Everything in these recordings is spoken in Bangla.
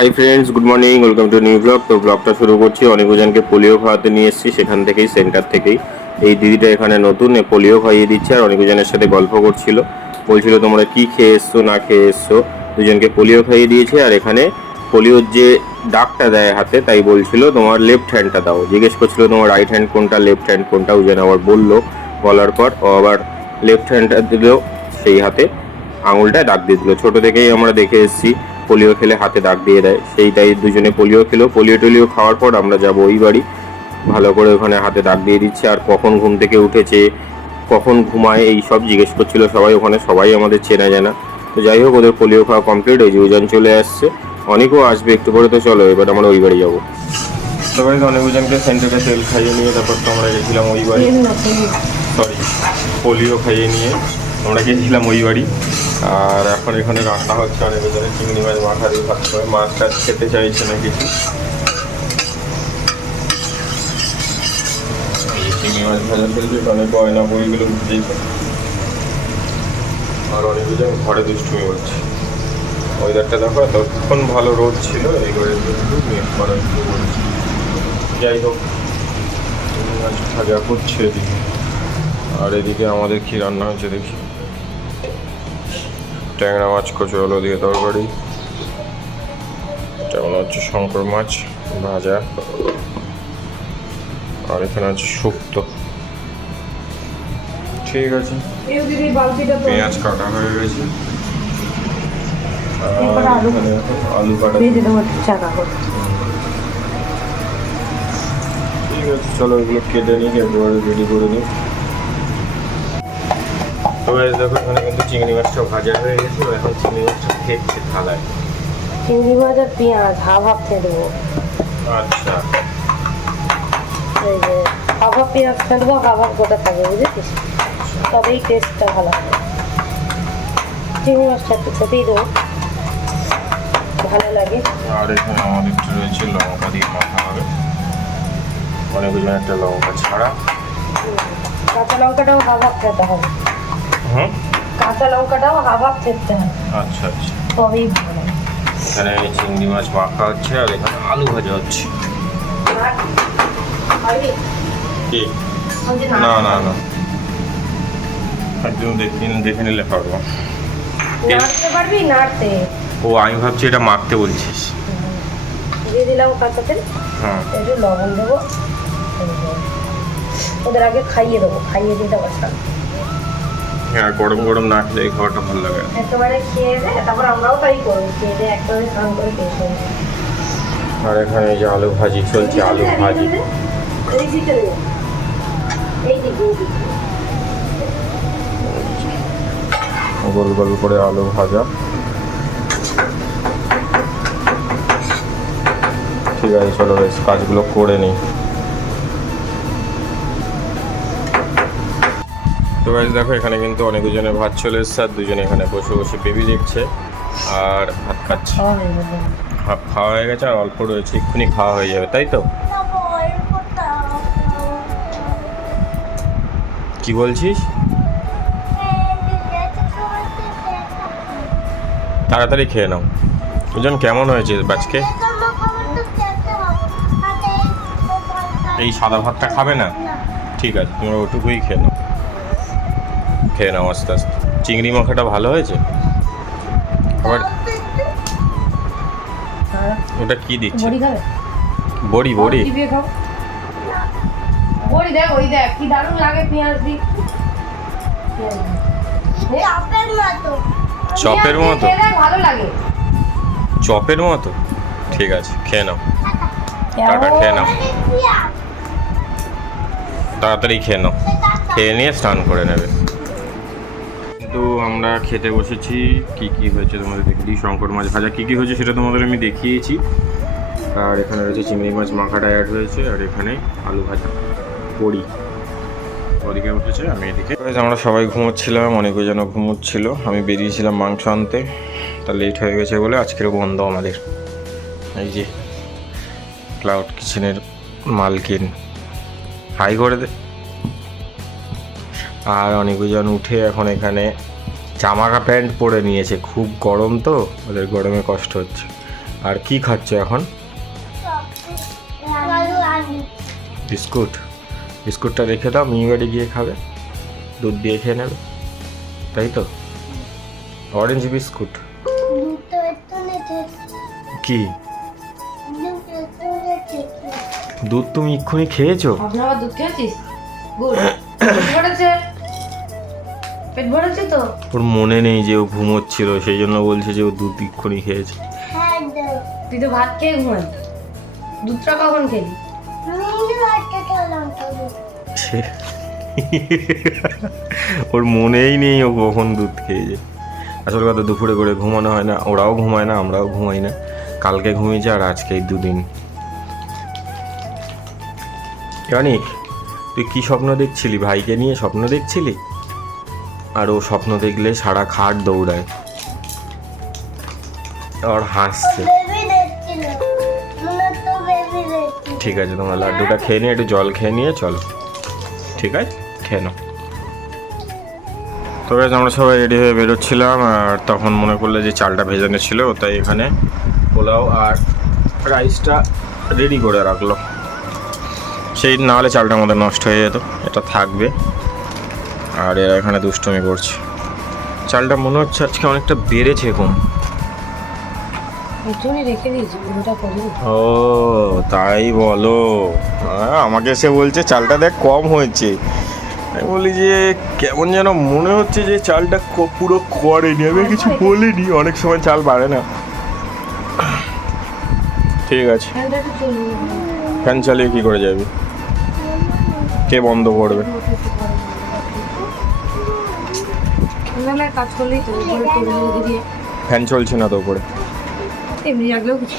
Hi friends, good morning, welcome to new blog. তো ব্লগটা শুরু করছি অনেকজনকে পোলিও খাওয়াতে নিয়ে এসেছি, সেখান থেকেই, সেন্টার থেকেই। এই দিদিটা এখানে নতুন, পোলিও খাইয়ে দিচ্ছে আর অনেকজনের সাথে গল্প করছিল, বলছিল তোমরা কি খেয়ে এসছো না খেয়ে এসছো। দুজনকে পোলিও খাইয়ে দিয়েছে আর এখানে পোলিওর যে ডাকটা দেয় হাতে, তাই বলছিল তোমার লেফট হ্যান্ডটা দাও, জিজ্ঞেস করছিল তোমার রাইট হ্যান্ড কোনটা লেফট হ্যান্ড কোনটা। ওজন আবার বললো, বলার পর ও আবার লেফট হ্যান্ডটা দিল, সেই হাতে আঙুলটা দাগ দিয়ে দিল। ছোটো থেকেই আমরা দেখে এসেছি পোলিও খেলে হাতে দাগ দিয়ে দেয়, সেইটাই দুজনে পোলিও খেলো। পোলিও টোলিও খাওয়ার পর আমরা যাবো ওই বাড়ি, ভালো করে ওখানে হাতে দাগ দিয়ে দিচ্ছে। আর কখন ঘুম থেকে উঠেছে, কখন ঘুমায়, এই সব জিজ্ঞেস করছিল সবাই। ওখানে সবাই আমাদের চেনা জানা। তো যাই হোক, ওদের পোলিও খাওয়া কমপ্লিট, এই যে ওজন চলে আসছে, অনেকও আসবে একটু করে। তো চলো এবার আমরা ওই বাড়ি যাবো। সবাই অনেক ওজনকে সেন্টারে তেল খাইয়ে নিয়ে তারপর তো আমরা গেছিলাম ওই বাড়ি, সরি, পোলিও খাইয়ে নিয়ে আমরা গেছিলাম ওই বাড়ি। আর এখন এখানে রান্না হচ্ছে অনেক ওজনের চিংড়ি মাছ মাখা দিয়ে ভাত করে। মাছ টাছ খেতে চাইছে না কিছু, এই চিংড়ি মাছ ভাজা ফেলছে, অনেক গয়না বইগুলো উঠতেই পারে। আর অনেক ওজন ঘরে দুষ্টুমি করছে। ওয়েদারটা দেখো, এতক্ষণ ভালো রোদ ছিল, এইবারে একটু মেঘ করা শুরু করেছে। যাই হোক, মাছ ভাজা করছে এদিকে। আর এদিকে আমাদের কি রান্না হচ্ছে দেখি, ট্যাংরা মাছ কচুয়ালো দিয়ে তরকারি, এটা মনে হচ্ছে শঙ্কর মাছ ভাজা, আর এখানে আছে শুক্তো। ঠিক আছে, পেঁয়াজ কাটা হয়ে গেছে, আলু কাটা। ঠিক আছে, চলো এগুলো কেটে নিই, একেবারে রেডি করে নিই। তবে দেখো এখানে কিন্তু চিংড়ি মাছটা ভাজা হয়ে গেছে, এখন চিংড়ি মাছটা খেচ্ছে থালায়। চিংড়ি মাছ আর পেঁয়াজ হাফ হাফ খেয়ে দেবো। আচ্ছা, এই যে হাফ হাফ পেঁয়াজ ফেলবো, হাফ হাফ গোটা থাকবে, বুঝেছিস? তবেই টেস্টটা ভালো হবে। চিংড়ি মাছটা একটু খেতেই দেবো, ভালো লাগে। আর এখানে আমাদের একটু রয়েছে লঙ্কা দিয়ে মাখা হবে, অনেক ওজন একটা লঙ্কা ছাড়া। কাঁচা লঙ্কাটাও হাফ হাফ খেতে হবে। হুম, কাঁচা লঙ্কাটাও হাফ হাফ খেতে হবে, আচ্ছা আচ্ছা। তবেই ভালো লাগে। এখানে চিংড়ি মাছ মাখা হচ্ছে আর এখানে আলু ভাজা হচ্ছে। কি? না না না, একদম দেখে নিলে পারবো। নাড়তে পারবি? নাড়তে? ও, আমি ভাবছি এটা মাখতে বলছিস। দিয়ে দিলাম কাঁচা তেল, হ্যাঁ, একটু লবণ দেবো, ওদের আগে খাইয়ে দেবো, খাইয়ে দিয়ে দেবো। হ্যাঁ, গরম গরম না খেলে এই খাবারটা ভালো লাগে না। একেবারে খেয়ে দে, তারপর আমরাও তাই করবো, খেয়ে দে একেবারে স্নান করে খেয়ে দেবো। আর এখানে এই যে আলু ভাজি চলছে, আলু ভাজি। গোল গোল করে আলু ভাজা। ঠিক আছে, চলো বেশ কাজগুলো করে নিই। তো গাইস দেখো, এখানে কিন্তু অনেক জনের ভাত চলে এসছে আর দুজনে এখানে বসে বসে বেবি দেখছে আর ভাত খাচ্ছে। খাওয়া হয়ে গেছে আর অল্প রয়েছে, এক্ষুনি খাওয়া হয়ে যাবে, তাই তো? কি বলছিস? তাড়াতাড়ি খেয়ে নাও। ওজন কেমন হয়েছে বাজকে? এই সাদা ভাতটা খাবে না? ঠিক আছে, তোমরা ওটুকুই খেয়ে নাও, খেয়ে নাও আস্তে আস্তে। চিংড়ি মাখাটা ভালো হয়েছে। আবার ওটা কি দিচ্ছে? বড়ি? বড়ি বড়ি দেখ, ওই দেখ কি দারুণ লাগে, পেঁয়াজ দি। চপের মতো? ভালো লাগে, চপের মতো। ঠিক আছে, খেয়ে নাও, টাটা, খেয়ে নাও, তাড়াতাড়ি খেয়ে নাও, খেয়ে নিয়ে স্নান করে নেবে। কিন্তু আমরা খেতে বসেছি, কি কি হয়েছে তোমাদের দেখে দিই। শঙ্কর মাছ ভাজা, কি কি হয়েছে সেটা তোমাদের আমি দেখিয়েছি। আর এখানে রয়েছে চিংড়ি মাছ মাখাটা অ্যাড হয়েছে, আর এখানে আলু ভাজা, বড়ি। ওদিকে উঠেছে, আমি এদিকে। আমরা সবাই ঘুমোচ্ছিলাম, অনেকে যেন ঘুমোচ্ছিল। আমি বেরিয়েছিলাম মাংস আনতে, তা লেট হয়ে গেছে বলে আজকের বন্ধ আমাদের। এই যে ক্লাউড কিচেনের মালকিন, হাই করে দে। আর অনেকজন উঠে এখন এখানে জামা প্যান্ট পরে নিয়েছে, খুব গরম তো, ওদের গরমে কষ্ট হচ্ছে। আর কি খাচ্ছ এখন? বিস্কুট। বিস্কুটটা রেখে দাও, মেয়ে বাড়ি গিয়ে খাবে, দুধ দিয়ে খেয়ে নেবে, তাই তো? অরেঞ্জ বিস্কুট কি? দুধ তুমি এক্ষুনি খেয়েছো? আপনার দুধ খেয়েছিস? গুড। পেট ভরেছে তো? ওর মনে নেই যে ও ঘুমোচ্ছিল, সেই জন্য বলছে যে ও দুধ এক্ষুনি খেয়েছে। তুই তো ভাত খেয়ে ঘুমান, দুধটা কখন খেলি? ওর মনেই নেই ও কখন দুধ খেয়েছে। আসল কথা দুপুরে করে ঘুমানো হয় না, ওরাও ঘুমায় না, আমরাও ঘুমাই না। কালকে ঘুমিয়েছে আর আজকে এই দুদিন। অনিক, তুই কি স্বপ্ন দেখছিলি? ভাইকে নিয়ে স্বপ্ন দেখছিলি? আর ও স্বপ্ন দেখলে সারা খাট দৌড়ায় আর হাসছে। ঠিক আছে, তোমার লাড্ডুটা খেয়ে নিয়ে একটু জল খেয়ে নিয়ে চলো, ঠিক আছে? খেয়ে নাও। তবে আমরা সবাই রেডি হয়ে বেরোচ্ছিলাম, আর তখন মনে করলে যে চালটা ভেজানো ছিল, তাই এখানে পোলাও আর রাইসটা রেডি করে রাখলো। সেই না হলে চালটা আমাদের নষ্ট হয়ে যেত, এটা থাকবে। আর এরা এখানে দুষ্টুমি করছে। চালটা মনে হচ্ছে আজকে অনেকটা বেড়েছে কম। রেখে দিয়েছি, ও তাই বলো? আমাকে এসে বলছে চালটা দেখ কম হয়েছে। আমি বলি যে কেমন যেন মনে হচ্ছে যে চালটা পুরো করেনি। আমি কিছু বলিনি, অনেক সময় চাল বাড়ে না। ঠিক আছে, ফ্যান চালিয়ে কি করে যাবি? কে বন্ধ করবে? কাজ করলেই তো ফ্যান চলছে না তো উপরে। এমনি রাখলেও কিছু।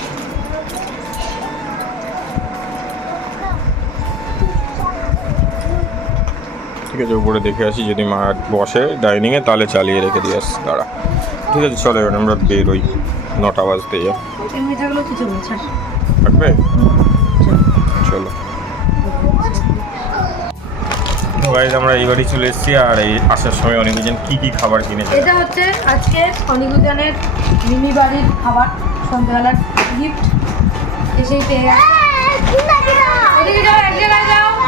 ঠিক আছে, উপরে দেখে আসি, যদি মা বসে ডাইনিংয়ে তাহলে চালিয়ে রেখে দিয়ে আসি। দাঁড়া, ঠিক আছে, চলো এবার আমরা বেরোই, 9টা বাজতে যাই। এমনি থাকলেও কিছু থাকবে, চলো। গাইজ আমরা এই বাড়ি চলে এসেছি, আর এই আসার সময় অনেকজন কি কি খাবার কিনেছে। এটা হচ্ছে আজকে অনিকুজনের মিনি বাড়ির খাবার, সন্ধ্যাবেলার গিফট। এসেই পেয়ে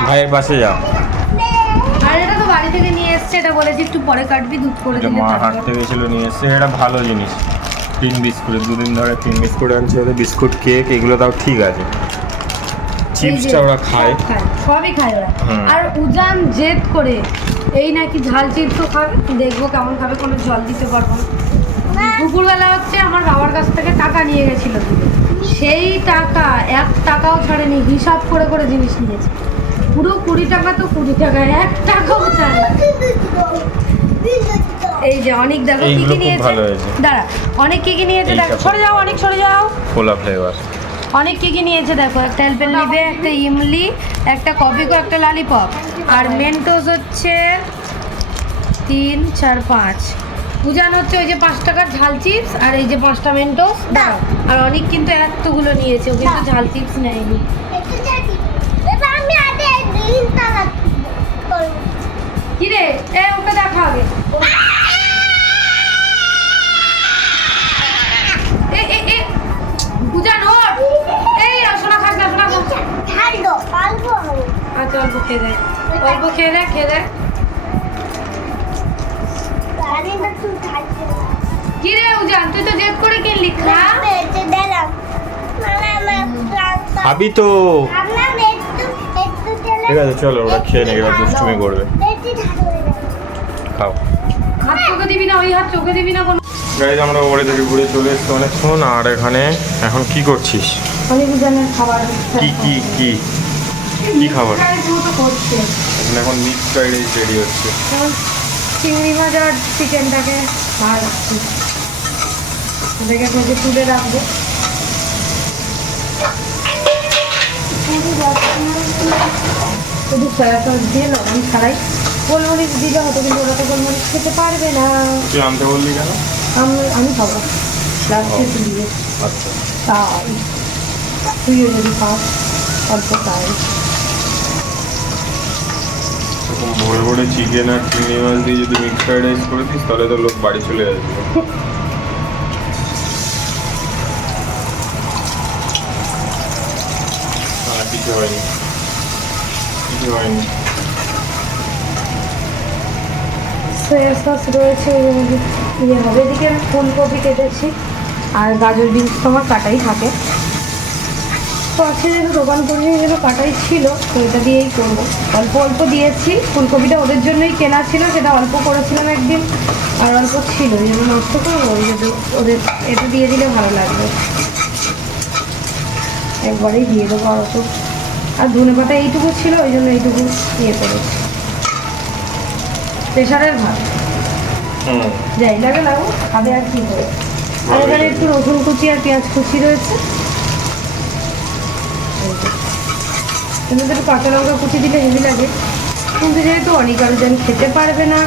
ভাইয়ের পাশে যাও। আর এটা তো বাড়ি থেকে নিয়ে এসছে, এটা বলেছি একটু পরে কাটবি, দুধ করে দিলে। মা হাট থেকে ছিল নিয়ে এসছে, এটা ভালো জিনিস। 3 বিস্কুট, 2 দিন ধরে 3 বিস্কুট আনছে ওদের। বিস্কুট কেক এগুলো তাও ঠিক আছে। চিপসটা ওরা খায়, সবই খায় ওরা। আর উজান জেদ করে এই নাকি ঝাল চিপসও খাবে, দেখবো কেমন খাবে, কোনো জল দিতে পারবো না। দুপুরবেলা হচ্ছে আমার বাবার কাছ থেকে টাকা নিয়ে গেছিল দুধে, সেই টাকা 1 টাকাও ছাড়েনি, হিসাব করে করে জিনিস নিয়েছে। পুরো 20 টাকা তো 20 টাকা, 1 টাকাও ছাড়ে। এই যে অনেক দেখো কি কি নিয়েছে, দাঁড়া অনেক কি কি নিয়েছে দেখো, সরে যাও অনেক, সরে যাও। কোলা ফ্লেভার অনেক কি কি নিয়েছে দেখো, একটা এলপেনলিবে, একটা ইমলি, একটা কপিকো, একটা লালিপপ, আর মেন্টোস হচ্ছে 3, 4, 5। উজান হচ্ছে ওই যে 5 টাকার ঝাল চিপস, আর এই যে 5টা মেন্টোস দাও। আর অনেক কিন্তু এতগুলো নিয়েছে, ও কিন্তু ঝাল চিপস নেয়নি। কি রে, এ ওকে দেখা আগে। উজান ওর, এই সোনা খাস না, সোনা খাস। আচ্ছা অল্প খেয়ে দেয়, অল্প খেয়ে দেয়, খেয়ে দেয়। কি রে উজান, তুই তো জেদ করে কিনলি, খা। খাবি তো? ঠিক আছে চলো, ওরা খেয়ে নেবে, এবার দুষ্টুমি করবে। খাও। হাত চোখে দিবি না, ওই হাত চোখে দিবি না কোনো। গাইজ আমরা ওপরে থেকে ঘুরে চলে এসেছি অনেকক্ষণ। আর এখানে এখন কি করছিস? অনিকুজনের খাবার। কি কি কি কি খাবার? করছে এখন মিক্স ফ্রাইড রাইস রেডি হচ্ছে। চিংড়ি মাছ আর চিকেনটাকে ভাজছি, ওটাকে ভেজে তুলে রাখবো। শুধু সয়া সস দিয়ে লবণ ছাড়াই, গোলমরিচ দিলে হতো, কিন্তু ওরা তো গোলমরিচ খেতে পারবে না। তুই আনতে বললি কেন? আমি খাবো লাস্টে দিয়ে। আচ্ছা তাই তুইও যদি খাস অল্প তাই। ভোরে ভোরে চিকেন আর চিংড়ি মাছ দিয়ে যদি মিক্স ফ্রাইড রাইস করে দিস, তাহলে তো লোক বাড়ি চলে আসবে। হয়নি, কিছু হয়নি। সয়া সস রয়েছে, এর মধ্যে ইয়ে হবে। এদিকে আমি ফুলকপি কেটেছি আর গাজর বিনস তো আমার কাটাই থাকে, তো আছে যেহেতু দোকান করে যেন কাটাই ছিল, তো এটা দিয়েই করবো। অল্প অল্প দিয়েছি, ফুলকপিটা ওদের জন্যই কেনা ছিল, সেটা অল্প করেছিলাম একদিন, আর অল্প ছিল এই জন্য নষ্ট করবো, ওই জন্য ওদের এটা দিয়ে দিলে ভালো লাগবে। একবারেই দিয়ে দেবো আর অত, আর ধনে পাতা এইটুকু ছিল ওই জন্য এইটুকু ইয়ে করেছি। প্রেশারের ভাত যাই লাগে লাগো, খাবে আর কি করে। আর এখানে একটু রসুন কুচি আর পেঁয়াজ কুচি রয়েছে, এর মধ্যে একটু কাঁচা লঙ্কা কুচি দিলে হেভি লাগে, কিন্তু যেহেতু অনেক আরো যেন খেতে পারবে না,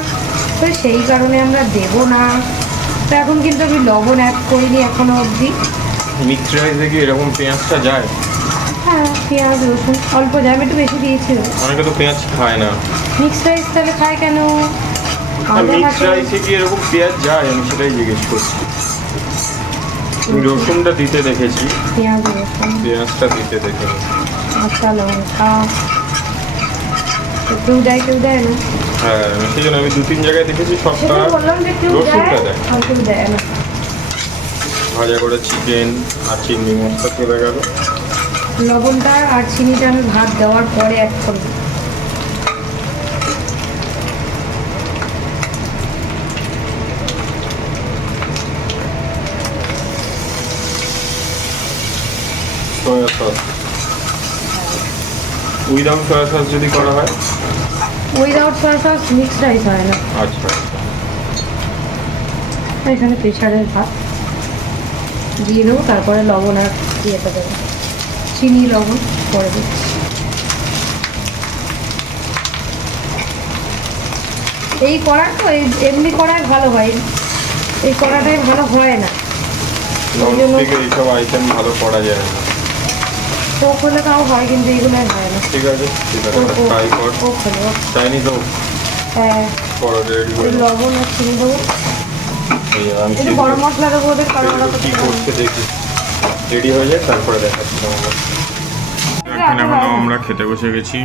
তো সেই কারণে আমরা দেবো না। তো এখন কিন্তু আমি লবণ অ্যাড করিনি এখনো অবধি। মিক্সড রাইসে কি এরকম পেঁয়াজটা যায়? হ্যাঁ, পেঁয়াজ রসুন অল্প যায়, আমি একটু বেশি দিয়েছিল। অনেকে তো পেঁয়াজ খায় না। মিক্সড রাইস তাহলে খায় কেন? মিক্সড রাইসে কি এরকম পেঁয়াজ যায়? আমি সেটাই জিজ্ঞেস করছি। আমি রসুনটা দিতে দেখেছি, পেঁয়াজ রসুন পেঁয়াজটা দিতে দেখিনি। কাঁচা লঙ্কা কেউ দেয় কেউ দেয় না। হ্যাঁ, সেই জন্য আমি 2-3 জায়গায় দেখেছি সবটা সেটাই বললাম যে কেউ রসুনটা দেয় দেয়। আর কেউ দেয় না। ভাজা করে চিকেন আর চিংড়ি মাছটা চলে গেল। লবণটা আর চিনিটা আমি ভাত দেওয়ার পরে অ্যাড করবো। Soya sauce, without soya sauce যদি করা হয়? Without soya sauce mixed rice হয় না। আচ্ছা, এখানে প্রেশারের ভাত দিয়ে দেবো, তারপরে লবণ আর ইয়েটা দেবো, চিনি লবণ পরে দিচ্ছি। এই কড়া তো এমনি কড়াই ভালো হয়, এই কড়াটাই ভালো হয় না, ওই জন্য ননস্টিকে এইসব আইটেম ভালো করা যায় না। চোখ হলে তাও হয়, কিন্তু এইগুলোই হয় না। ঠিক আছে, ট্রাই কর। চোখ হলে চাইনিজ হোক, হ্যাঁ, পরে রেডি করে ওই লবণ আর চিনি দেবো, আমি একটু গরম মশলা দেবো, ওদের কারণ কি করতে দেখি রেডি হয়ে যায়, তারপরে দেখাচ্ছি তোমাকে। এখন আমরা খেতে বসে গেছি,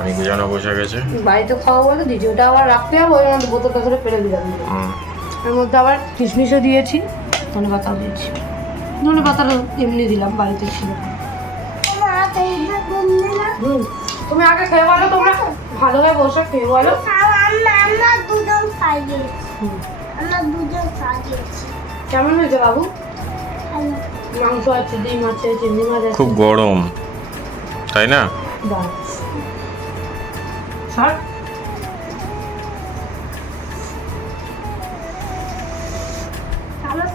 অনেক জানা বসে গেছে। বাড়িতে খাওয়া বলে দিদি, ওটা আবার রাখতে হবে, ওই মধ্যে বোতলটা ধরে ফেলে দিলাম। এর মধ্যে আবার কিশমিশও দিয়েছি, ধনে পাতাও দিয়েছি। ধনে পাতাটা এমনি দিলাম, বাড়িতে ছিল। তুমি আগে খেয়ে বলো, তোমরা ভালোভাবে বসে খেয়ে বলো। কেমন হয়েছে বাবু? মাংস আছে, ডিম আছে, চিংড়ি মাছ আছে। খুব গরম, তাই না? দাও স্যার, আমার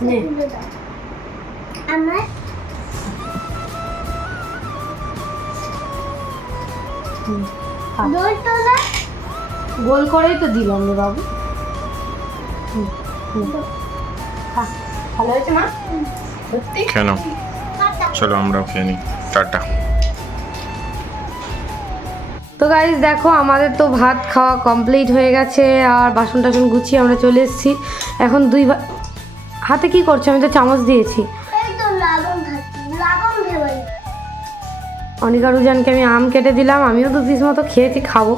গোল করেই তো দিলাম রে বাবু। ভালো হয়েছে মা? সত্যি? কেন? চলো আমরাও খেয়ে নিই, টাটা। তো গাইস দেখো, আমাদের তো ভাত খাওয়া কমপ্লিট হয়ে গেছে, আর বাসন টাসন গুছিয়ে আমরা চলে এসেছি। এখন হাতে কি করছো? আমি তো চামচ দিয়েছি। অনিকা রুজানকে আমি আম কেটে দিলাম, আমিও 2 পিস মতো খেয়েছি, খাবো।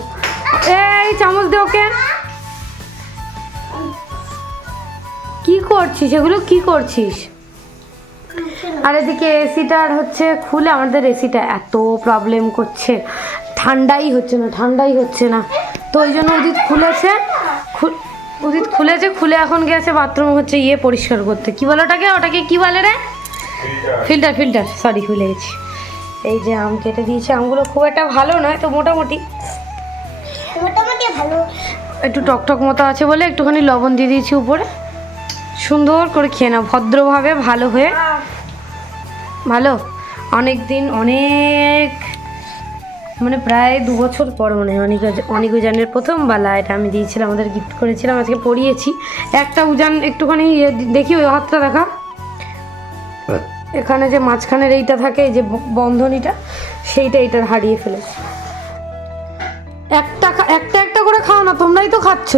এই চামচ দে ওকে। কি করছিস এগুলো, কি করছিস? আর এদিকে এসিটার হচ্ছে খুলে, আমাদের এসিটা এত প্রবলেম করছে, ঠান্ডাই হচ্ছে না, তো ওই জন্য উদিত খুলে এখন গেছে বাথরুম হচ্ছে ইয়ে পরিষ্কার করতে। কি বলে ওটাকে কি বলে রে? ফিল্টার, সরি ভুলে গেছি। এই যে আম কেটে দিয়েছে, আমগুলো খুব একটা ভালো নয়, তো মোটামুটি ভালো, একটু টকটক মতো আছে বলে একটুখানি লবণ দিয়ে দিয়েছি উপরে। সুন্দর করে খেয়ে নাও ভদ্রভাবে, ভালো হয়ে। ভালো, অনেক মানে প্রায় 2 বছর পর মনে হয় অনেক উজানের প্রথম বালা এটা আমি দিয়েছিলাম, আমাদের গিফট করেছিলাম, আজকে পরিয়েছি। একটা উজান একটুখানি দেখি, ওই হাতটা দেখা, এখানে যে মাঝখানের এইটা থাকে, এই যে বন্ধনীটা, সেইটা এইটার হারিয়ে ফেলেছে। একটা করে খাও না, তোমরাই তো খাচ্ছ,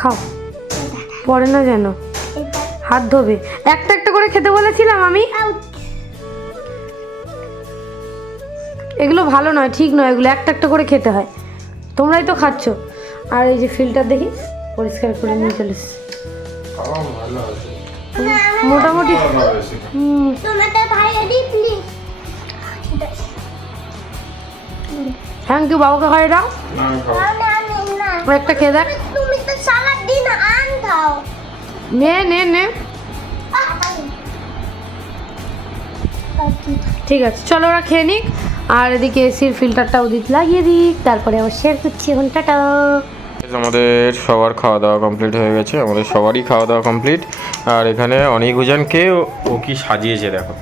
খাও, পরে না যেন হাত ধোবে। একটা করে খেতে বলেছিলাম আমি। এগুলো ভালো নয়, ঠিক নয়, এগুলো একটা একটা করে খেতে হয়। তোমরাই তো খাচ্ছ। আর এই যে ফিল্টার দেখি পরিষ্কার করে নিয়ে চলে এসেছি। মোটামুটি থ্যাংক ইউ। বাবুকে খাই দাও, একটা খেয়ে দেখ। নে নে নে, ঠিক আছে চলো ওরা খেয়ে নিক। আর এদিকে এসির ফিল্টারটাও লাগিয়ে দিক, তারপরে আবার শেয়ার করছি এখন। টাটা। আমাদের সবার খাওয়া দাওয়া কমপ্লিট হয়ে গেছে, আমাদের সবারই খাওয়া দাওয়া কমপ্লিট। আর এখানে অনেক উজানকে ও কি সাজিয়েছে দেখো,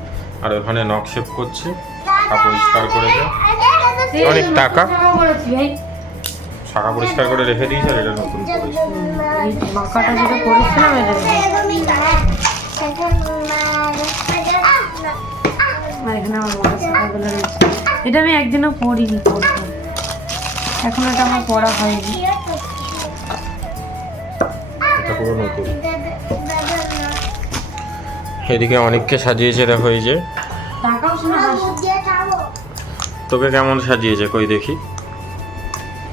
আর ওখানে নখ শেপ করছে, পরিষ্কার করেছে, অনেক টাকা শাখা পরিষ্কার করে রেখে দিয়েছে। আর এটা নতুন করেছে। মাখাটা যেটা করেছিলাম এটা এখানে আমার মনে শাখাগুলো রয়েছে। এটা আমি একদিনও পরিনি, পরবো এখন। এটা আমার পড়া হয়নি। এটা পুরো নতুন। এদিকে অনেককে সাজিয়েছে দেখো, এই যে টাকাও শোনা। তোকে কেমন সাজিয়েছে কই দেখি,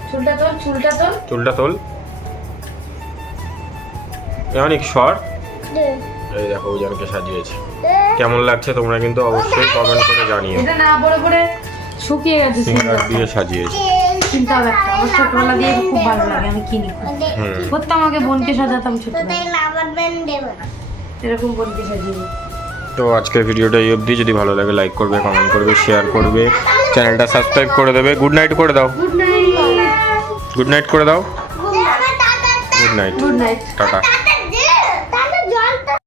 চুলটা তোল, চুলটা তোল, চুলটা তোল। অনেক শর্ট। এই দেখো উজানকে সাজিয়েছে, কেমন লাগছে তোমরা কিন্তু অবশ্যই কমেন্ট করে জানিও। এটা না পরে পরে শুকিয়ে গেছে। সিঙ্গার দিয়ে সাজিয়েছে। চিন্তা হবে একটা, আমার ছোটবেলা দিয়ে খুব ভালো লাগে, আমি কিনি করতাম আগে। বোনকে সাজাতাম ছোটবেলা, এরকম বোনকে সাজিয়ে। তো আজকের ভিডিওটা এই অবধি। যদি ভালো লাগে লাইক করবে, কমেন্ট করবে, শেয়ার করবে, চ্যানেলটা সাবস্ক্রাইব করে দেবে। গুড নাইট করে দাও, গুড নাইট, গুড নাইট করে দাও, good night, good night, tata.